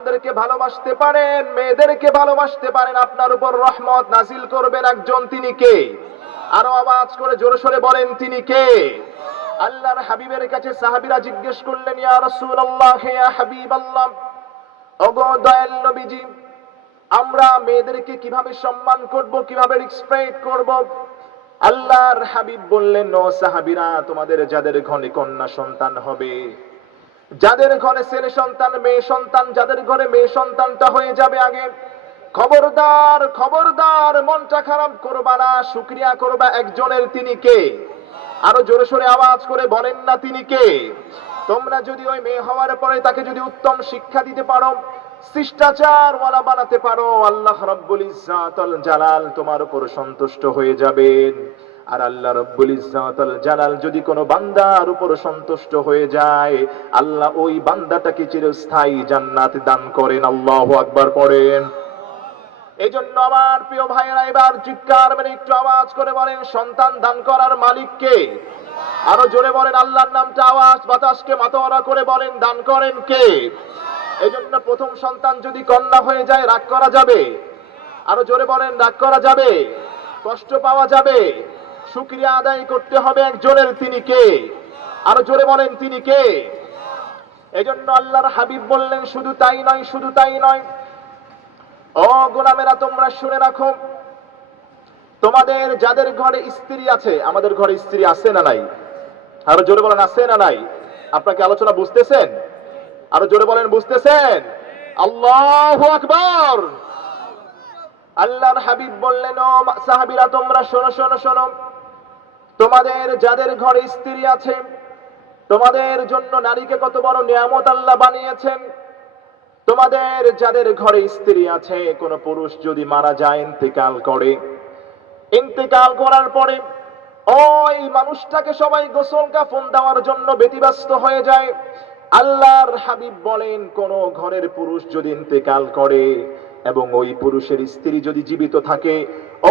মেয়েদেরকে ভালোবাসতে পারেন, মেয়েদেরকে ভালোবাসতে পারেন, আপনার উপর রহমত নাজিল করবেন একজন, তিনি কে? আরও আওয়াজ করে জোরে সোরে বলেন, তিনি কে? আল্লাহর হাবিবের কাছে জিজ্ঞেস করলেন, ইয়া রাসূলুল্লাহ ওগো দয়াল নবীজি, আমরা মেয়েদেরকে কীভাবে সম্মান করব, কীভাবে করব? আল্লাহর হাবিব বললেন, ও তোমাদের যাদের ঘরে কন্যা সন্তান হবে যাদের ঘরে ছেলে সন্তান, মেয়ে সন্তান, যাদের ঘরে মেয়ে সন্তানটা হয়ে যাবে আগে, খবরদার খবরদার, মনটা খারাপ করবা না, শুক্রিয়া করবা একজনের তিনি কে? আরও জোরে সোরে আওয়াজ করে বলেন না তিনি কে? তোমরা যদি ওই মেয়ে হওয়ার পরে তাকে যদি উত্তম শিক্ষা দিতে পারো শিষ্টাচার ওয়ালা বানাতে পারো, আল্লাহ রব্বুল ইজ্জাতুল জালাল তোমার উপর সন্তুষ্ট হয়ে যাবেন। আর আল্লাহ রব্বুল ইজ্জাতুল জালাল যদি কোনো বান্দার উপর সন্তুষ্ট হয়ে যায়, আল্লাহ ওই বান্দাটাকে চিরস্থায়ী জান্নাত দান করেন। আল্লাহু আকবার পড়েন। এই জন্য আমার প্রিয় ভাইয়েরা, এবার চিৎকার মেরে একটু আওয়াজ করে বলেন, সন্তান দান করার মালিককে? আরও জোরে বলেন, আল্লাহর নামটা আওয়াজ, বাতাসকে মাতোয়ারা করে বলেন, দান করেন কে? এই জন্য প্রথম সন্তান যদি কন্যা হয়ে যায়, রাগ করা যাবে? আরও জোরে বলেন, রাগ করা যাবে? কষ্ট পাওয়া যাবে? শুক্রিয়া আদায় করতে হবে একজনের, তিনি কে? আরও জোরে বলেন, তিনি কে? এজন্য আল্লাহর হাবিব বললেন, শুধু তাই নয়, শুধু তাই নয়। ও গোলামেরা, তোমরা শুনে রাখো, তোমাদের যাদের ঘরে স্ত্রী আছে, আমাদের ঘরে স্ত্রী আছে না নাই? আরও জোরে বলেন, আছে না নাই? আপনাকে আলোচনা বুঝতেছেন? আরও জোরে বলেন, বুঝতেছেন? আল্লাহ আকবার! আল্লাহর হাবিব বললেন, ও সাহাবীরা, তোমরা শোনো শোনো শোনো। তোমাদের যাদের ঘরে স্ত্রী আছে, তোমাদের জন্য নারীকে কত বড় নিয়ামত আল্লাহ বানিয়েছেন। তোমাদের যাদের ঘরে স্ত্রী আছে, কোন পুরুষ যদি মারা যায়, ইন্তেকাল করে। ইন্তেকাল করার পরে ওই মানুষটাকে সবাই গোসল কাফন দেওয়ার জন্য ব্যতিব্যস্ত হয়ে যায়। আল্লাহর হাবিব বলেন, কোন ঘরের পুরুষ যদি ইন্তেকাল করে এবং ওই পুরুষের স্ত্রী যদি জীবিত থাকে,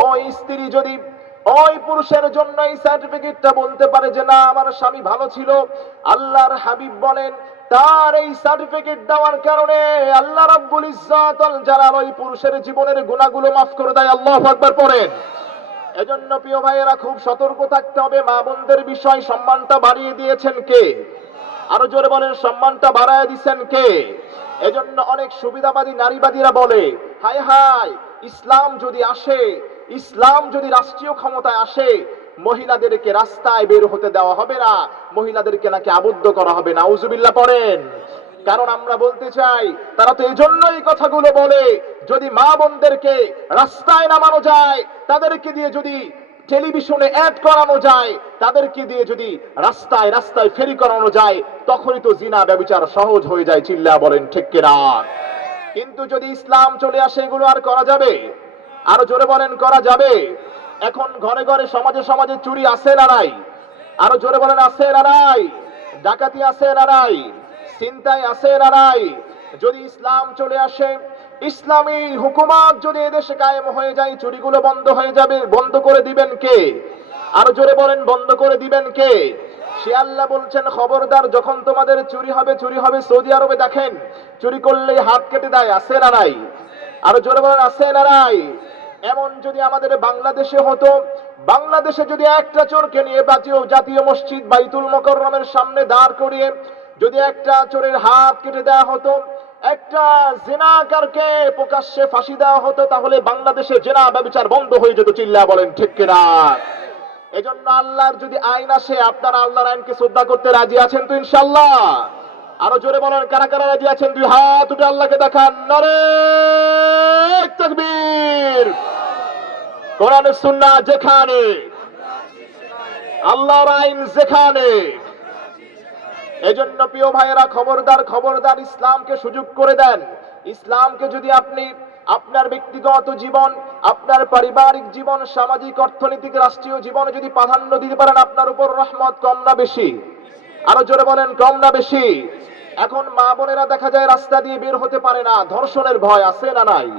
ওই স্ত্রী যদি ওই পুরুষের জন্য এই সার্টিফিকেটটা বলতে পারে যে, না, আমার স্বামী ভালো ছিল। আল্লাহর হাবিব বলেন, তার এই সার্টিফিকেট দেওয়ার কারণে আল্লাহ রাব্বুল ইজ্জাতুল জালাল ওই পুরুষের জীবনের গুনাহগুলো মাফ করে দেয়। আল্লাহু আকবার পড়েন। এজন্য প্রিয় ভাইয়েরা, খুব সতর্ক থাকতে হবে। মা বোনদের বিষয় সম্মানটা বাড়িয়ে দিয়েছেন কে? আরও জোরে বলেন, সম্মানটা বাড়ায় দিচ্ছেন কে? এজন্য অনেক সুবিধাবাদী নারীবাদীরা বলে, হায় হায়, ইসলাম যদি আসে ইসলাম যদি রাষ্ট্রীয় ক্ষমতায় আসে, মহিলাদেরকে রাস্তায় বের হতে দেওয়া হবে না, মহিলাদেরকে নাকি আবদ্ধ করা হবে না। উজুবিল্লা পড়েন। কারণ আমরা বলতে চাই, তারা তো এই জন্যই কথাগুলো বলে, যদি মা বোনদেরকে রাস্তায় নামানো যায়, তাদেরকে দিয়ে যদি টেলিভিশনে অ্যাড করানো যায়, তাদেরকে দিয়ে যদি রাস্তায় রাস্তায় ফেরি করানো যায়, তখনই তো জিনা ব্যবচার সহজ হয়ে যায়, চিল্লা বলেন, ঠিক কিনা? কিন্তু যদি ইসলাম চলে আসে, এগুলো আর করা যাবে? আরও জোরে বলেন, করা যাবে। এখন ঘরে ঘরে সমাজে সমাজে চুরি আছে না নাই? আরও জোরে বলেন, আছে না নাই? ডাকাতি আছে না নাই? চিন্তায় আছে না নাই? যদি ইসলাম চলে আসে, ইসলামী হুকুমাত যদি এদেশে কায়েম হয়ে যায়, চুরিগুলো বন্ধ হয়ে যাবে। বন্ধ করে দিবেন কে? আরও জোরে বলেন, বন্ধ করে দিবেন কে? সে আল্লাহ বলছেন, খবরদার, যখন তোমাদের চুরি হবে চুরি হবে সৌদি আরবে, দেখেন, চুরি করলে হাত কেটে দেয়, আছে না নাই? আরও জোরে বলেন, আছে না নাই? এমন যদি আমাদের বাংলাদেশে হতো, বাংলাদেশে যদি একটা চোরকে নিয়ে জাতীয় জাতীয় মসজিদ বাইতুল মোকররমের সামনে দাঁড় করিয়ে যদি একটা চোরের হাত কেটে দেওয়া হতো, একটা জেনাকারকে প্রকাশ্যে ফাঁসি দেওয়া হতো, তাহলে বাংলাদেশে জেনা ব্যবচার বন্ধ হয়ে যেত, চিল্লা বলেন, ঠিক কিনা? এজন্য আল্লাহর যদি আইন আসে, আপনারা আল্লাহর আইনকে শ্রদ্ধা করতে রাজি আছেন তো ইনশাল্লাহ আরও জোরে বলেন, কারা কারা রাজি আছেন? দুই হাত উঠে আল্লাহকে দেখান, নরে তাকবীর। কোরআনের সুন্নাহ যেখানে, আল্লাহর আইন যেখানে। এজন্য প্রিয় ভাইয়েরা, খবরদার খবরদার ইসলামকে সুযোগ করে দেন। ইসলামকে যদি আপনি, আপনার ব্যক্তিগত জীবন, আপনার পারিবারিক জীবন, সামাজিক অর্থনৈতিক, রাষ্ট্রীয় জীবনে যদি প্রাধান্য দিতে পারেন, আপনার উপর রহমত কম না বেশি। আরও জোরে বলেন, কম না বেশি? এখন মা বোনেরা দেখা যায় রাস্তা দিয়ে বের হতে পারে না, ধর্ষণের ভয় আছে না নাই?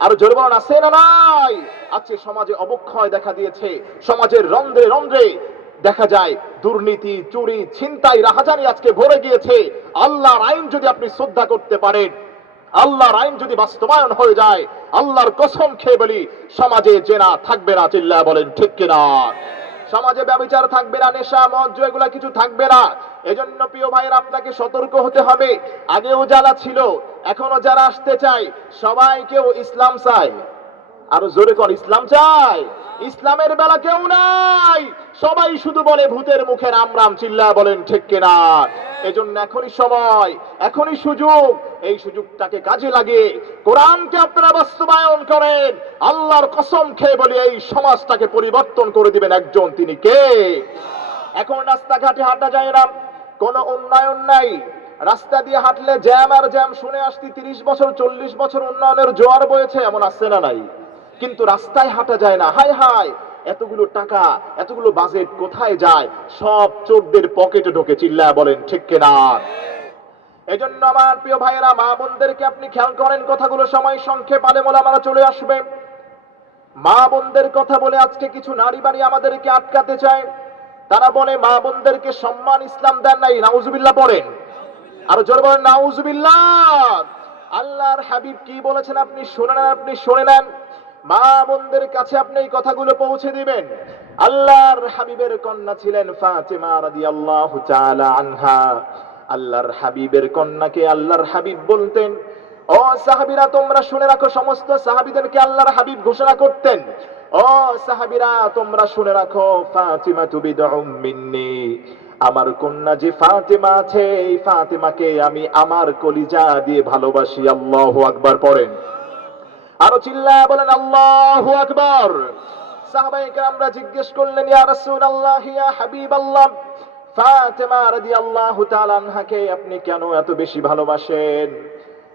আর জোরে বলেন, আছে না নাই? আছে সমাজে অবক্ষয় দেখা দিয়েছে, সমাজের রন্ধ্রে রন্ধ্রে দেখা যায় দুর্নীতি, চুরি, ছিনতাই, রাহাজানি আজকে ভরে গিয়েছে। আল্লাহর আইন যদি আপনি শ্রদ্ধা করতে পারেন, আল্লাহর আইন যদি বাস্তবায়ন হয়ে যায়, আল্লাহর কসম খেয়ে বলি, সমাজে জেনা থাকবে না চিল্লা বলেন, ঠিক কিনা? সমাজে ব্যবচার থাকবে না, নেশা মজ্জ এগুলা কিছু থাকবে না। এজন্য প্রিয় ভাইয়ের, আপনাকে সতর্ক হতে হবে। আগেও যারা ছিল, এখনও যারা আসতে চায় সবাই কেউ ইসলাম চায়। আরও জোরে কর, ইসলাম চাই। ইসলামের বেলা কেউ নাই। সবাই শুধু বলে ভূতের মুখে রাম রাম চিল্লা বলেন, ঠিক কিনা? এজন্য এখনই সময়, এখনই সুযোগ। এই সুযোগটাকে কাজে লাগিয়ে কোরআনকে আপনারা বাস্তবায়ন করেন। আল্লাহর কসম খেয়ে বলি, এই সমাজটাকে পরিবর্তন করে দিবেন একজন। তিনি কে? এখন রাস্তাঘাটে হাঁটা যায় না। কোনো উন্নয়ন নাই। রাস্তা দিয়ে হাঁটলে জ্যাম আর জ্যাম শুনে আসছি, তিরিশ বছর, চল্লিশ বছর উন্নয়নের জোয়ার বয়েছে, এমন আসছে না নাই। কিন্তু রাস্তায় হাঁটা যায় না। হাই হাই এতগুলো টাকা, এতগুলো বাজেট কোথায় যায়? সব চোরদের পকেটে ঢোকে চিল্লা বলেন, ঠিক কিনা? জন্য আমার প্রিয় ভাইয়েরা, মা বোনদেরকে আপনি খেয়াল করেন, কথাগুলো সময় সংক্ষেপ আলে মোলামারা চলে আসবে। মা বোনদের কথা বলে আজকে কিছু নারী বাড়ি আমাদেরকে আটকাতে চায়। তারা বলে, মা বোনদেরকে সম্মান ইসলাম দেন নাই, নাউজুবিল্লাহ পড়েন। আর জোর বলেন, নাউজুবিল্লাহ! আল্লাহর হাবিব কি বলেছেন আপনি শুনে নেন, আপনি শুনে নেন। মা বোনদের কাছে আপনি এই কথাগুলো পৌঁছে দিবেন। আল্লাহর হাবিবের কন্যা ছিলেন ফাতেমা রাদিয়াল্লাহু তাআলা আনহা। আল্লাহর হাবিবের কন্যাকে আল্লাহর হাবিব বলতেন, ও সাহাবীরা, তোমরা শুনে রাখো সমস্ত সাহাবীদেরকে আল্লাহর হাবিব ঘোষণা করতেন। ও সাহাবীরা, তোমরা শুনে রাখো ফাতিমা তুবিদউম মিন্নি। আমার কন্যা যে ফাতেমা আছে, এই ফাতেমাকে আমি আমার কলিজা দিয়ে ভালোবাসি। আল্লাহু আকবার পড়েন। আরও চিল্লা বলেন, আল্লাহু আকবার। সাহাবায়ে আমরা জিজ্ঞেস করলেন, ইয়া রাসূলুল্লাহ, ইয়া হাবিবাল্লাহ। ফাতেমা রাদিয়াল্লাহু তাআলা আনহাকে, আপনি কেন এত বেশি ভালোবাসেন?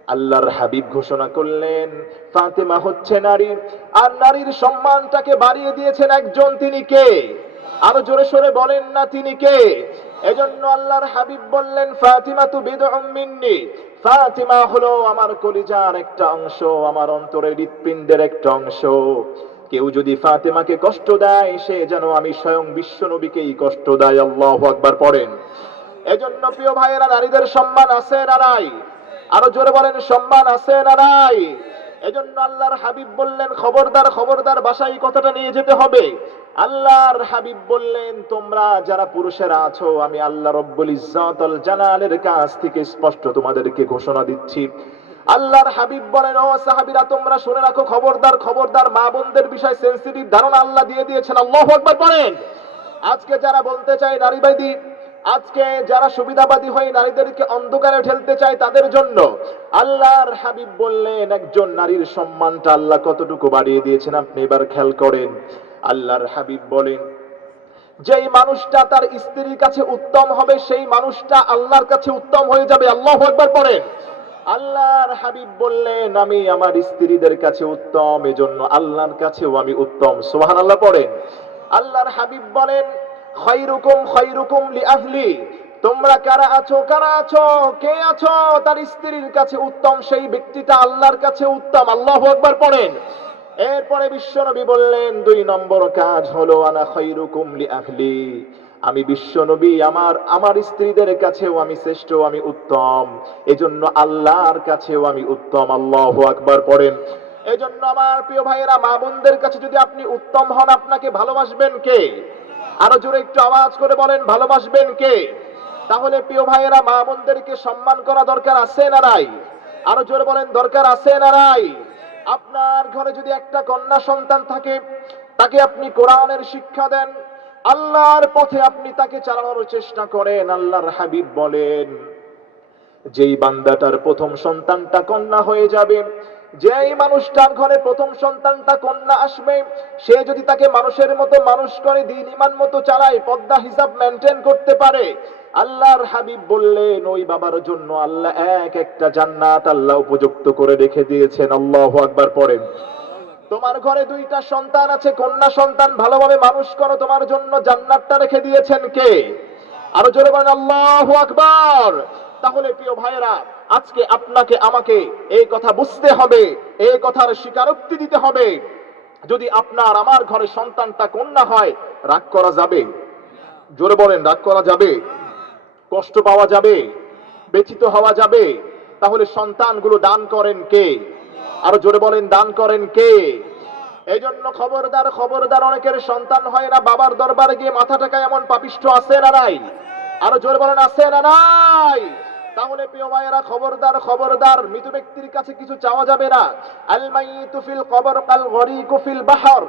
আল্লাহর হাবিব ঘোষণা করলেন, ফাতেমা হচ্ছে নারী, আর নারীর সম্মানটাকে বাড়িয়ে দিয়েছেন একজন, তিনি কে? আরও জোরে সোরে বলেন, না, তিনি কে? এজন্য আল্লাহর হাবিব বললেন, ফাতিমা তু বিদউম মিন্নি। ফাতিমা হলো আমার কলিজার একটা অংশ, আমার অন্তরের হৃৎপিণ্ডের একটা অংশ। কেউ যদি ফাতেমাকে কষ্ট দেয়, সে যেন আমি স্বয়ং বিশ্ব নবীকেই কষ্ট দেয়, আল্লাহ আকবার পড়েন। এজন্য প্রিয় ভাইয়েরা, নারীদের সম্মান আছে না নাই? আরও জোরে বলেন, সম্মান আছে না নাই? এজন্য আল্লাহর হাবিব বললেন, খবরদার খবরদার, বাসায় কথাটা নিয়ে যেতে হবে। আল্লাহর হাবিব বললেন, তোমরা যারা পুরুষেরা আছো, আমি আল্লাহ রব্বুল ইজ্জাতুল জালালের কাছ থেকে স্পষ্ট তোমাদেরকে ঘোষণা দিচ্ছি। আল্লাহর হাবিব বলেন, ও সাহাবীরা, তোমরা শুনে রাখো, খবরদার খবরদার, মা বোনদের বিষয় সেনসিটিভ ধারণা আল্লাহ দিয়ে দিয়েছেন। আল্লাহু আকবার বলেন। আজকে যারা বলতে চায়, নারীবাদী আজকে যারা সুবিধাবাদী হয়ে নারীদেরকে অন্ধকারে ঠেলতে চায় তাদের জন্য আল্লাহর হাবিব বললেন, একজন নারীর সম্মানটা আল্লাহ কতটুকু বাড়িয়ে দিয়েছেন আপনি এবার খেয়াল করেন। আল্লাহর হাবিব বলেন, যেই মানুষটা তার স্ত্রীর কাছে উত্তম হবে, সেই মানুষটা আল্লাহর কাছে উত্তম হয়ে যাবে। আল্লাহ একবার পড়েন আল্লাহর হাবিব বললেন, আমি আমার স্ত্রীদের কাছে উত্তম, এজন্য আল্লাহর কাছেও আমি উত্তম। সোহান আল্লাহ পড়েন আল্লাহর হাবিব বলেন খৈরুকুম খৈরুকুম লি আহলি তোমরা কারা আছো কারা আছো, কে আছো? তার স্ত্রীর কাছে উত্তম, সেই ব্যক্তিটা আল্লাহর কাছে উত্তম। আল্লাহ একবার পড়েন। এরপরে বিশ্বনবী বললেন, দুই নম্বর কাজ হলো, আনা খৈরুকুম লি আহলি আমি বিশ্বনবী আমার আমার স্ত্রীদের কাছেও আমি শ্রেষ্ঠ, আমি উত্তম। এজন্য আল্লাহর কাছেও আমি উত্তম। আল্লাহ আকবার পড়েন। এজন্য আমার প্রিয় ভাইয়েরা, মা বোনদের কাছে যদি আপনি উত্তম হন, আপনাকে ভালোবাসবেন কে? আরও জোরে একটু আওয়াজ করে বলেন, ভালোবাসবেন কে? তাহলে প্রিয় ভাইয়েরা, মা বোনদেরকে সম্মান করা দরকার আছে না নাই? আরও জোরে বলেন, দরকার আছে না নাই? আপনার ঘরে যদি একটা কন্যা সন্তান থাকে, তাকে আপনি কোরআনের শিক্ষা দেন, আল্লাহর পথে আপনি তাকে চালানোর চেষ্টা করেন, আল্লাহর হাবিব বলেন, যেই বান্দাটার প্রথম সন্তানটা কন্যা হয়ে যাবে যেই মানুষটার ঘরে প্রথম সন্তানটা কন্যা আসবে, সে যদি তাকে মানুষের মতো মানুষ করে, দিন ইমান মতো চালায়, পদ্মা হিসাব মেনটেন করতে পারে। আল্লাহর হাবিব বললেন, ওই বাবার জন্য আল্লাহ এক একটা জান্নাত আল্লাহ উপযুক্ত করে রেখে দিয়েছেন। আল্লাহ আকবার পড়েন তোমার ঘরে দুইটা সন্তান আছে, কন্যা সন্তান ভালোভাবে মানুষ করো, তোমার জন্য জান্নাতটা রেখে দিয়েছেন কে? আরও জোরে বলেন, আল্লাহ আকবার। তাহলে প্রিয় ভাইয়েরা, আজকে আপনাকে, আমাকে এই কথা বুঝতে হবে, এই কথার স্বীকারোক্তি দিতে হবে। যদি আপনার, আমার ঘরে সন্তানটা কন্যা হয়, রাগ করা যাবে? জোরে বলেন, রাগ করা যাবে? কষ্ট পাওয়া যাবে? ব্যথিত হওয়া যাবে? তাহলে সন্তানগুলো দান করেন কে? আরও জোরে বলেন, দান করেন কে? এই জন্য খবরদার খবরদার অনেকের সন্তান হয় না, বাবার দরবারে গিয়ে মাথা টাকায় এমন পাপিষ্ট আছে না নাই? আরও জোরে বলেন, আছে না নাই? তাহলে প্রিয় ভাইয়েরা, খবরদার খবরদার, মৃত ব্যক্তির কাছে কিছু চাওয়া যাবে না। আল মাইতু ফিল কবর কাল গরিকু ফিল বাহর।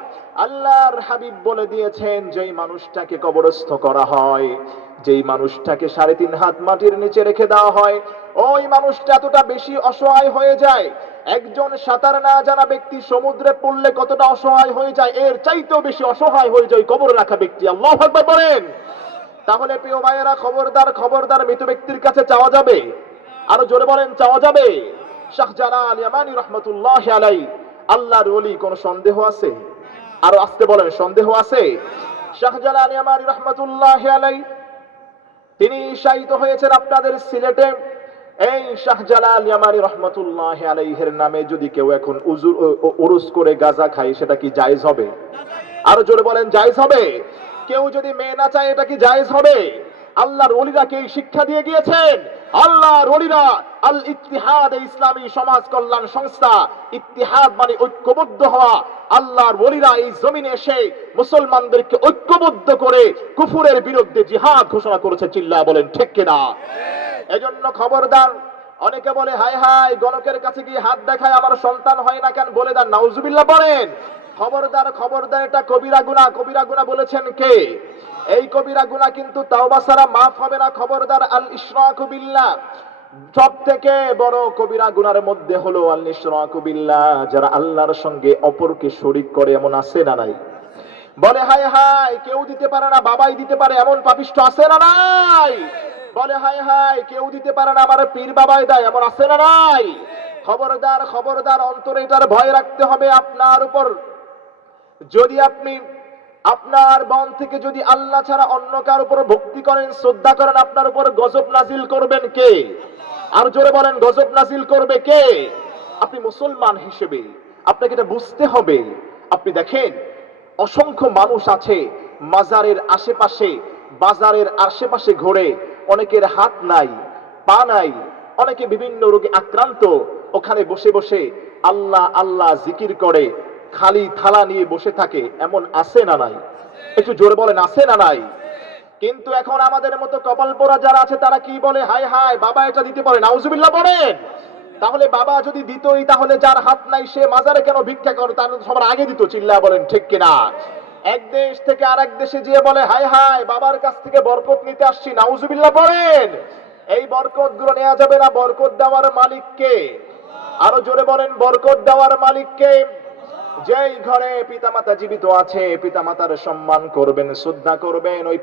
আল্লাহর হাবিব বলে দিয়েছেন, যেই মানুষটাকে কবরস্থ করা হয়, যেই মানুষটাকে সাড়ে তিন হাত মাটির নিচে রেখে দেওয়া হয়, ওই মানুষটা এতটা বেশি অসহায় হয়ে যায়। একজন সাঁতার না জানা ব্যক্তি সমুদ্রে পড়লে কতটা অসহায় হয়ে যায়, এর চাইতেও বেশি অসহায় হয়ে যায় কবরে রাখা ব্যক্তি। আল্লাহ বলেন। তাহলে প্রিয় ভাইয়েরা, খবরদার খবরদার মৃত ব্যক্তির কাছে চাওয়া যাবে? আরও জোরে বলেন, চাওয়া যাবে? রহমতুল্লাহ আলাই আল্লাহর ওলি কোন সন্দেহ আছে? আরও আসতে বলেন, সন্দেহ আছে? রহমতুল্লাহ আলাই তিনি শায়িত হয়েছেন আপনাদের সিলেটে। এই শাহজালাল ইয়ামানি রহমতুল্লাহ আলাইহের নামে যদি কেউ এখন উজুর উরুস করে গাজা খায়, সেটা কি জায়েজ হবে? আরও জোরে বলেন, জায়েজ হবে? কেউ যদি মেয়ে না চায়, এটা কি জায়েজ হবে? আল্লাহর ওলিরা কে শিক্ষা দিয়ে গিয়েছেন? আল্লাহর ওলিরা আল ইত্তিহাদ এই ইসলামী সমাজ কল্যাণ সংস্থা, ইত্তিহাদ মানে ঐক্যবদ্ধ হওয়া। আল্লাহর ওলিরা এই জমিনে এসে মুসলমানদেরকে ঐক্যবদ্ধ করে কুফুরের বিরুদ্ধে জিহাদ ঘোষণা করেছে, চিল্লা বলেন, ঠিক কিনা? এজন্য খবরদার, অনেকে বলে হাই হাই গণকের কাছে গিয়ে হাত দেখায় আমার সন্তান হয় না কেন? বলে দেন, নাউজুবিল্লাহ বলেন খবরদার খবরদার, এটা কবিরা গুনা কবিরা গুনা বলেছেন কে? এই কবিরা গুনা কিন্তু তাওবা ছাড়া মাফ হবে না, খবরদার আল ইশরাকু বিল্লাহ। সব থেকে বড় কবিরা গুনার মধ্যে হলো আল ইশরাকু বিল্লাহ, যারা আল্লাহর সঙ্গে অপরকে শরীক করে, এমন আছে না নাই? বলে, হায় হায়, কেউ দিতে পারে না, বাবাই দিতে পারে, এমন পাপিষ্ট আছে না নাই? বলে, হায় হায়, কেউ দিতে পারে না, আমার পীর বাবাই দেয়, এমন আছে না নাই? খবরদার খবরদার, অন্তরে এটার ভয় রাখতে হবে আপনার উপর। যদি আপনি আপনার বন থেকে যদি আল্লাহ ছাড়া অন্য কার উপর ভক্তি করেন, শ্রদ্ধা করেন, আপনার উপর গজব নাজিল করবেন কে? আর জোরে বলেন, গজব নাজিল করবে কে? আপনি মুসলমান হিসেবে আপনাকে এটা বুঝতে হবে। আপনি দেখেন, অসংখ্য মানুষ আছে, মাজারের আশেপাশে, বাজারের আশেপাশে ঘোরে, অনেকের হাত নাই, পা নাই, অনেকে বিভিন্ন রোগে আক্রান্ত, ওখানে বসে বসে আল্লাহ আল্লাহ জিকির করে খালি থালা নিয়ে বসে থাকে, এমন আছে না নাই? একটু জোরে বলেন, আছে না নাই? কিন্তু এখন আমাদের মতো কপাল পোড়া যারা আছে, তারা কি বলে? হাই হাই বাবা এটা দিতে পারে নাউজুবিল্লাহ বলেন। তাহলে বাবা যদি দিতই, তাহলে যার হাত নাই, সে মাজারে কেন ভিক্ষা করে? তার সবার আগে দিত চিল্লা বলেন, ঠিক কিনা? এক দেশ থেকে আরেক দেশে যেয়ে বলে হাই হাই বাবার কাছ থেকে বরকত নিতে আসছি। নাউজুবিল্লাহ বলেন। এই বরকতগুলো নেওয়া যাবে না। বরকত দেওয়ার মালিককে আরও জোরে বলেন, বরকত দেওয়ার মালিককে যেই ঘরে পিতামাতা জীবিত আছে পিতামাতার সম্মান করবেন শ্রদ্ধা করবেন ওই